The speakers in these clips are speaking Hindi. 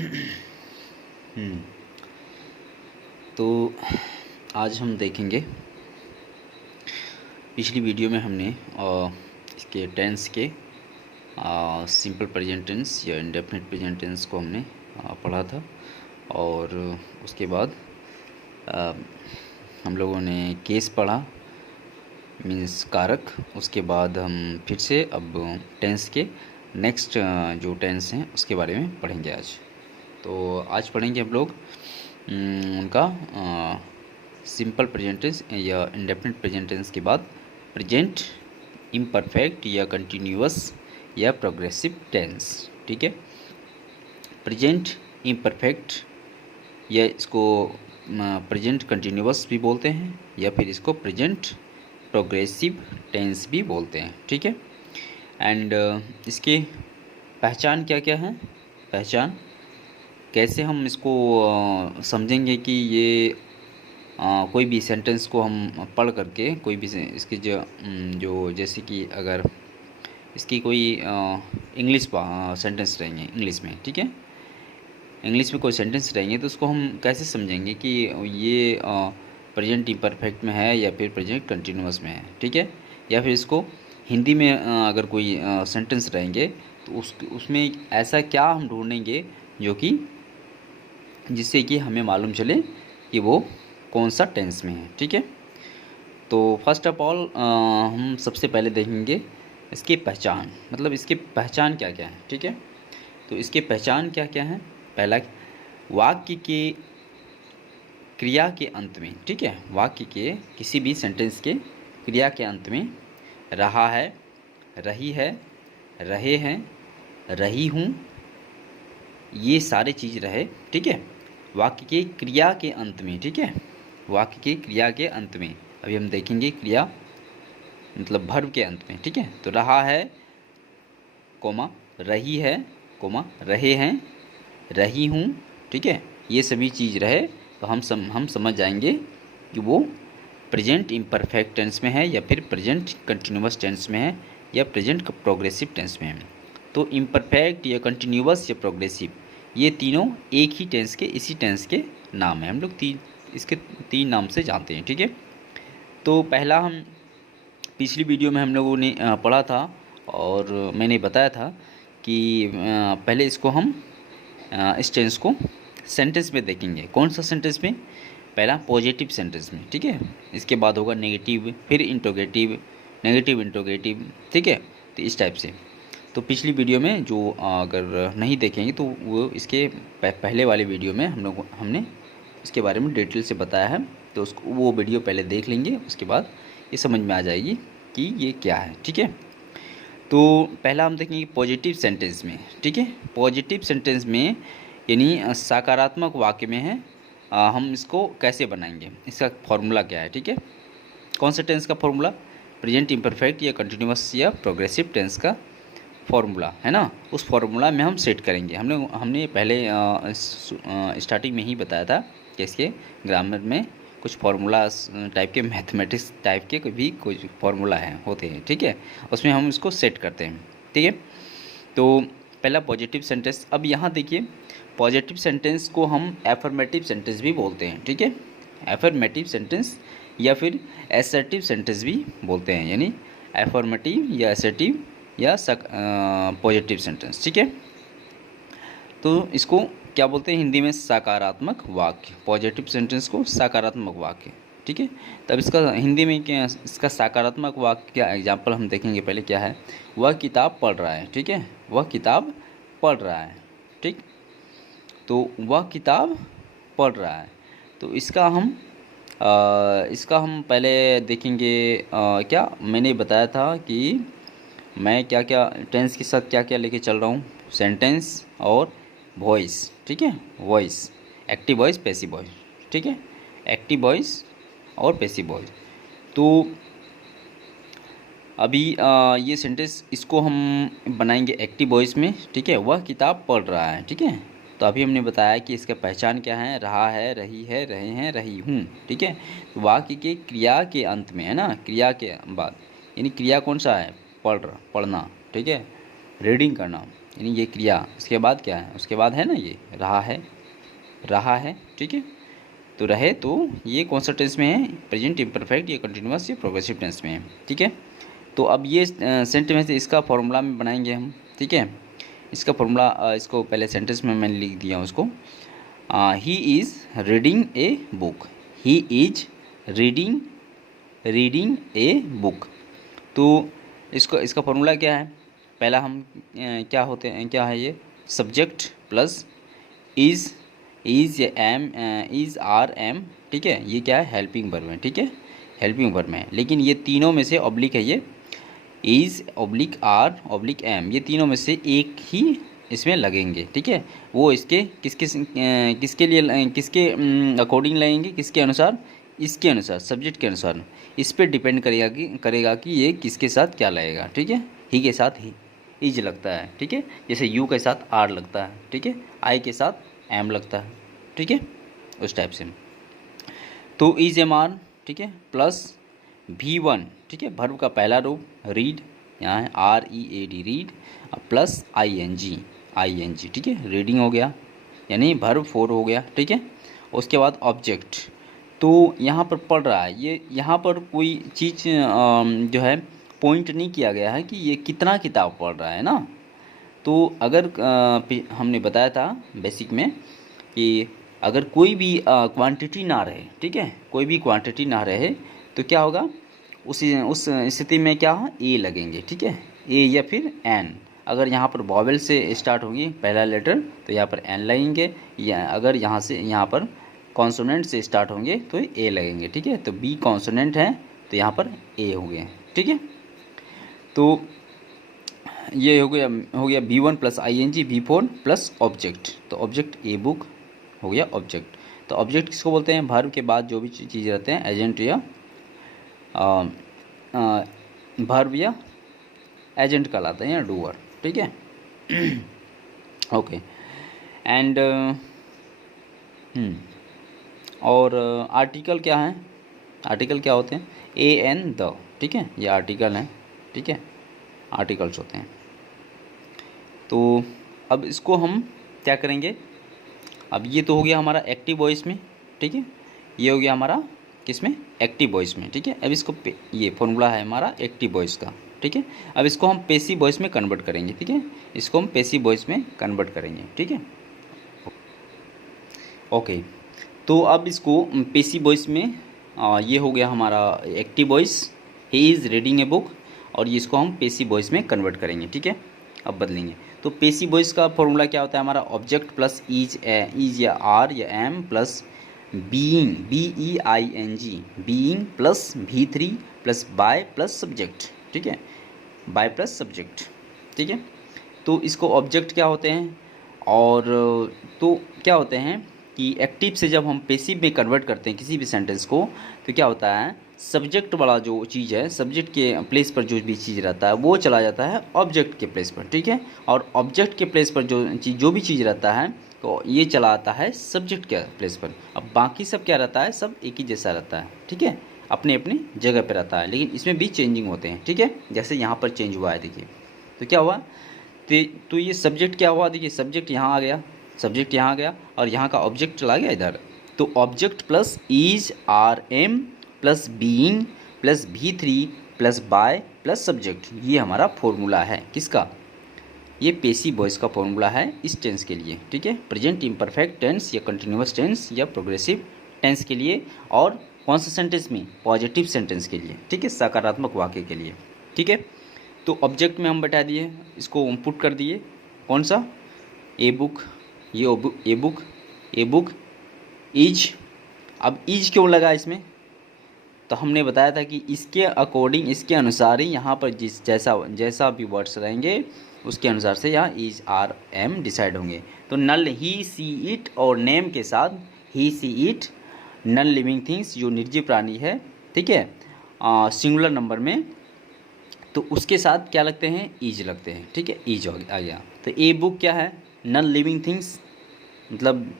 हम्म, तो आज हम देखेंगे। पिछली वीडियो में हमने इसके टेंस के सिंपल प्रेजेंट टेंस या इंडेफिनिट प्रेजेंट टेंस को हमने पढ़ा था। और उसके बाद आ, हम लोगों ने केस पढ़ा, मीन्स कारक। उसके बाद हम फिर से अब टेंस के नेक्स्ट जो टेंस हैं उसके बारे में पढ़ेंगे आज। तो आज पढ़ेंगे हम लोग उनका सिंपल प्रेजेंट टेंस या इंडेफिनिट प्रेजेंट टेंस के बाद प्रेजेंट इम्परफेक्ट या कंटिन्यूअस या प्रोग्रेसिव टेंस। ठीक है, प्रेजेंट इम्परफेक्ट या इसको प्रेजेंट कंटिन्यूअस भी बोलते हैं या फिर इसको प्रेजेंट प्रोग्रेसिव टेंस भी बोलते हैं। ठीक है, एंड इसके पहचान क्या क्या है, पहचान कैसे हम इसको समझेंगे कि ये कोई भी सेंटेंस को हम पढ़ करके कोई भी इसकी जो जैसे कि अगर इसकी कोई इंग्लिश सेंटेंस रहेंगे इंग्लिश में, ठीक है, इंग्लिश में कोई सेंटेंस रहेंगे तो उसको हम कैसे समझेंगे कि ये प्रेजेंट इम्परफेक्ट में है या फिर प्रेजेंट कंटिन्यूअस में है। ठीक है, या फिर इसको हिंदी में अगर कोई सेंटेंस रहेंगे तो उसमें ऐसा क्या हम ढूंढेंगे जो कि जिससे कि हमें मालूम चले कि वो कौन सा टेंस में है। ठीक है, तो फर्स्ट ऑफ ऑल हम सबसे पहले देखेंगे इसकी पहचान, मतलब इसकी पहचान क्या क्या है। ठीक है, तो इसके पहचान क्या क्या है। पहला, वाक्य के क्रिया के अंत में, ठीक है, वाक्य के किसी भी सेंटेंस के क्रिया के अंत में रहा है, रही है, रहे हैं, रही हूँ, ये सारी चीज़ रहे। ठीक है, वाक्य के क्रिया के अंत में, ठीक है, वाक्य के क्रिया के अंत में, अभी हम देखेंगे क्रिया मतलब वर्ब के अंत में। ठीक है, तो रहा है कोमा, रही है कोमा, रहे हैं, रही हूँ, ठीक है, ये सभी चीज़ रहे तो हम समझ जाएंगे कि वो प्रेजेंट इम्परफेक्ट टेंस में है या फिर प्रेजेंट कंटिन्यूअस टेंस में है या प्रेजेंट प्रोग्रेसिव टेंस में है। तो इम्परफेक्ट या कंटिन्यूअस या प्रोग्रेसिव ये तीनों एक ही टेंस के, इसी टेंस के नाम हैं। हम लोग इसके तीन नाम से जानते हैं। ठीक है, तो पहला हम पिछली वीडियो में हम लोगों ने पढ़ा था और मैंने बताया था कि पहले इसको हम इस टेंस को सेंटेंस में देखेंगे। कौन सा सेंटेंस में, पहला पॉजिटिव सेंटेंस में, ठीक है, इसके बाद होगा नेगेटिव, फिर इंट्रोगेटिव, नेगेटिव इंट्रोगेटिव, ठीक है, तो इस टाइप से। तो पिछली वीडियो में जो अगर नहीं देखेंगे तो वो इसके पहले वाले वीडियो में हमने इसके बारे में डिटेल से बताया है, तो उसको वो वीडियो पहले देख लेंगे, उसके बाद ये समझ में आ जाएगी कि ये क्या है। ठीक है, तो पहला हम देखेंगे पॉजिटिव सेंटेंस में। ठीक है, पॉजिटिव सेंटेंस में यानी सकारात्मक वाक्य में है, हम इसको कैसे बनाएंगे, इसका फॉर्मूला क्या है। ठीक है, कौन सा टेंस का फॉर्मूला, प्रेजेंट इम्परफेक्ट या कंटिन्यूअस या प्रोग्रेसिव टेंस का फॉर्मूला है ना, उस फॉर्मूला में हम सेट करेंगे। हमने पहले स्टार्टिंग में ही बताया था कि इसके ग्रामर में कुछ फार्मूलाज टाइप के, मैथमेटिक्स टाइप के भी कुछ फार्मूला होते हैं। ठीक है, उसमें हम इसको सेट करते हैं। ठीक है, तो पहला पॉजिटिव सेंटेंस। अब यहाँ देखिए, पॉजिटिव सेंटेंस को हम एफर्मेटिव सेंटेंस भी बोलते हैं। ठीक है, एफर्मेटिव सेंटेंस या फिर एसर्टिव सेंटेंस भी बोलते हैं, यानी एफर्मेटिव या एसर्टिव या पॉजिटिव सेंटेंस। ठीक है, तो इसको क्या बोलते हैं हिंदी में, सकारात्मक वाक्य। पॉजिटिव सेंटेंस को सकारात्मक वाक्य। ठीक है, तब इसका हिंदी में क्या, इसका सकारात्मक वाक्य का एग्जाम्पल हम देखेंगे। पहले क्या है, वह किताब पढ़ रहा है। ठीक है, वह किताब पढ़ रहा है। ठीक, तो वह किताब पढ़ रहा है, तो इसका हम पहले देखेंगे। क्या मैंने बताया था कि मैं क्या क्या टेंस के साथ क्या क्या लेके चल रहा हूँ, सेंटेंस और वॉइस। ठीक है, voice, active voice, passive voice. ठीक है, एक्टिव वॉइस और पैसिव वॉइस। तो अभी ये सेंटेंस इसको हम बनाएंगे एक्टिव वॉइस में। ठीक है, वह किताब पढ़ रहा है। ठीक है, तो अभी हमने बताया कि इसका पहचान क्या है, रहा है, रही है, रहे हैं, रही हूँ। ठीक है, तो वाक्य के क्रिया के अंत में है ना, क्रिया के बाद, यानी क्रिया कौन सा है, पढ़ना। ठीक है, रीडिंग करना, यानी ये क्रिया, उसके बाद क्या है, उसके बाद है ना ये रहा है, ठीक है। तो रहे तो ये कौन सा टेंस में है, प्रेजेंट इम्परफेक्ट, ये कंटिन्यूअस, ये प्रोग्रेसिव टेंस में है, ठीक है। तो अब ये सेंटेंस इसका फॉर्मूला में बनाएंगे हम, ठीक है। इसका फॉर्मूला, इसको पहले सेंटेंस में मैंने लिख दिया उसको, he is reading a book, he is reading a book. तो इसका फॉर्मूला क्या है, पहला हम क्या है ये, सब्जेक्ट प्लस इज़ या एम, इज़ आर एम, ठीक है। ये क्या है, हेल्पिंग वर्ब है, ठीक है, हेल्पिंग वर्ब है। लेकिन ये तीनों में से ऑब्लिक है, ये is oblique or oblique M, ये तीनों में से एक ही इसमें लगेंगे, ठीक है। वो इसके किसके लिए, किसके अकॉर्डिंग लगेंगे, किसके अनुसार, इसके अनुसार, सब्जेक्ट के अनुसार। इस पर डिपेंड करेगा कि ये किसके साथ क्या लगेगा, ठीक है। ही के साथ ही इज लगता है, ठीक है, जैसे यू के साथ आर लगता है, ठीक है, आई के साथ एम लगता है, ठीक है, उस टाइप से। तो इज एम आर, ठीक है, प्लस V1, ठीक है, वर्ब का पहला रूप रीड, यहाँ है READ रीड, प्लस ING, ठीक है, रीडिंग हो गया, यानी वर्ब 4 हो गया, ठीक है। उसके बाद ऑब्जेक्ट, तो यहाँ पर पढ़ रहा है, ये यहाँ पर कोई चीज़ जो है पॉइंट नहीं किया गया है कि ये कितना किताब पढ़ रहा है ना। तो अगर हमने बताया था बेसिक में कि अगर कोई भी क्वांटिटी ना रहे, ठीक है, कोई भी क्वांटिटी ना रहे तो क्या होगा, उस स्थिति में क्या है, ए लगेंगे, ठीक है, ए या फिर एन। अगर यहाँ पर वॉवेल से स्टार्ट होगी पहला लेटर तो यहाँ पर एन लगेंगे, या अगर यहाँ पर कॉन्सोनेंट से स्टार्ट होंगे तो ए लगेंगे, ठीक है। तो बी कॉन्सोनेंट है तो यहाँ पर ए हो गए, ठीक है। तो ये हो गया V1 plus ING, V4 plus object, तो ऑब्जेक्ट ए बुक हो गया ऑब्जेक्ट। तो ऑब्जेक्ट किसको बोलते हैं, वर्ब के बाद जो भी चीज़ रहते हैं, एजेंट या वर्ब या एजेंट कहलाते हैं या डूअर, ठीक है। ओके, एंड और आर्टिकल क्या है, आर्टिकल क्या होते हैं, AN द, ठीक है, ये आर्टिकल हैं, ठीक है, आर्टिकल्स होते हैं। तो अब इसको हम क्या करेंगे, अब ये तो हो गया हमारा एक्टिव वॉइस में, ठीक है, ये हो गया हमारा किस में, एक्टिव वॉइस में, ठीक है। अब इसको ये फॉर्मूला है हमारा एक्टिव वॉइस का, ठीक है। अब इसको हम पैसिव वॉइस में कन्वर्ट करेंगे, ठीक है, इसको हम पैसिव वॉइस में कन्वर्ट करेंगे, ठीक है। ओके, तो अब इसको पैसिव वॉइस में ये हो गया हमारा active voice, he is reading a book, और ये इसको हम पैसिव वॉइस में कन्वर्ट करेंगे, ठीक है। अब बदलेंगे, तो पैसिव वॉइस का फॉर्मूला क्या होता है हमारा, ऑब्जेक्ट प्लस इज या आर या am plus being, BEING, being plus V3 plus by plus subject, ठीक है, बाय प्लस सब्जेक्ट, ठीक है। तो इसको ऑब्जेक्ट क्या होते हैं, और तो क्या होते हैं कि एक्टिव से जब हम पैसिव में कन्वर्ट करते हैं किसी भी सेंटेंस को, तो क्या होता है, सब्जेक्ट वाला जो चीज़ है, सब्जेक्ट के प्लेस पर जो भी चीज़ रहता है वो चला जाता है ऑब्जेक्ट के प्लेस पर, ठीक है। और ऑब्जेक्ट के प्लेस पर जो भी चीज़ रहता है तो ये चला आता है सब्जेक्ट के प्लेस पर। अब बाकी सब क्या रहता है, सब एक ही जैसा रहता है, ठीक है, अपने अपने जगह पे रहता है, लेकिन इसमें भी चेंजिंग होते हैं, ठीक है। जैसे यहाँ पर चेंज हुआ है, देखिए, तो क्या हुआ, तो ये सब्जेक्ट क्या हुआ, देखिए, सब्जेक्ट यहाँ आ गया, सब्जेक्ट यहाँ आ गया, और यहाँ का ऑब्जेक्ट चला गया इधर। तो object plus is RM plus being plus V3 plus by plus subject, ये हमारा फॉर्मूला है किसका, ये पैसिव वॉइस का फॉर्मूला है इस टेंस के लिए, ठीक है, प्रेजेंट इम्परफेक्ट टेंस या कंटिन्यूअस टेंस या प्रोग्रेसिव टेंस के लिए, और कौन सा सेंटेंस में, पॉजिटिव सेंटेंस के लिए, ठीक है, सकारात्मक वाक्य के लिए, ठीक है। तो ऑब्जेक्ट में हम बैठा दिए, इसको हम पुट कर दिए, कौन सा, ए बुक, ये बुक इज। अब इज क्यों लगा इसमें, तो हमने बताया था कि इसके अकॉर्डिंग, इसके अनुसार ही यहाँ पर जैसा भी वर्ड्स रहेंगे उसके अनुसार से यहाँ इज आर एम डिसाइड होंगे। तो नल ही सी इट और नेम के साथ ही see it, non living things जो निर्जीव प्राणी है, ठीक है, सिंगुलर नंबर में, तो उसके साथ क्या लगते हैं, ईज लगते हैं, ठीक है, ईज आ गया। तो ए बुक क्या है, नन लिविंग थिंग्स, मतलब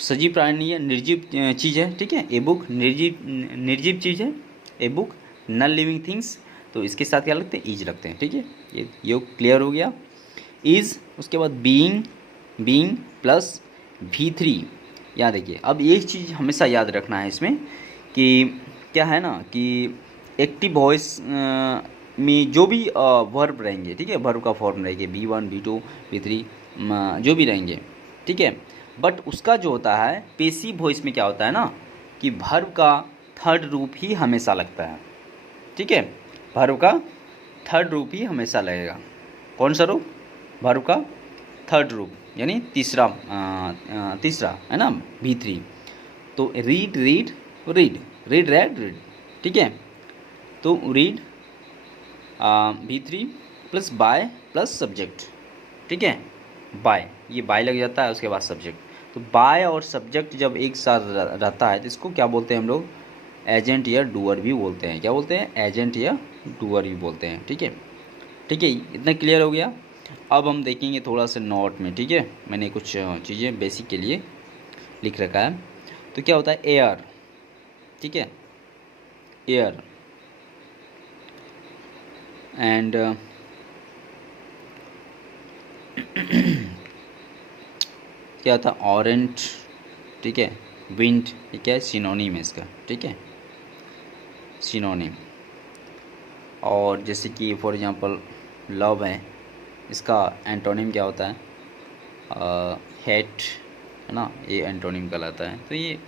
सजीव प्राणी है, निर्जीव चीज़ है, ठीक है, ए बुक निर्जीव चीज़ है, a book none living things. तो इसके साथ क्या लगते हैं, इज लगते हैं। ठीक है, ये क्लियर हो गया। इज, उसके बाद बीइंग प्लस V3। यहाँ देखिए, अब ये चीज़ हमेशा याद रखना है इसमें कि क्या है ना कि एक्टिव वॉइस में जो भी वर्ब रहेंगे, ठीक है, वर्ब का फॉर्म रहेंगे V1 V2 V3 जो भी रहेंगे, ठीक है, बट उसका जो होता है पेसिव वॉइस में क्या होता है ना कि वर्ब का थर्ड रूप ही हमेशा लगता है। ठीक है, वर्ब का थर्ड रूप ही हमेशा लगेगा। कौन सा रूप, वर्ब का थर्ड रूप, यानी तीसरा है ना, V3। तो read read read, read red read, ठीक है, तो read V3 plus by plus subject, ठीक है, बाय, ये बाय लग जाता है, उसके बाद सब्जेक्ट। तो बाय और सब्जेक्ट जब एक साथ रहता है तो इसको क्या बोलते हैं हम लोग, एजेंट या डूअर भी बोलते हैं। क्या बोलते हैं, एजेंट या डूअर भी बोलते हैं। ठीक है, ठीक है, इतना क्लियर हो गया। अब हम देखेंगे थोड़ा सा नोट में, ठीक है, मैंने कुछ चीज़ें बेसिक के लिए लिख रखा है। तो क्या होता है, एयर, ठीक है, एयर एंड क्या था, ऑरेंज, ठीक है, विंड, ये क्या है, सिनोनिम है इसका। ठीक है, सिनोनिम। और जैसे कि फॉर एग्जांपल लव है, इसका एंटोनिम क्या होता है, हेट, है ना, ये एंटोनिम कहलाता है। तो ये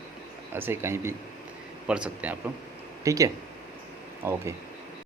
ऐसे कहीं भी पढ़ सकते हैं आप लोग। ठीक है, ओके।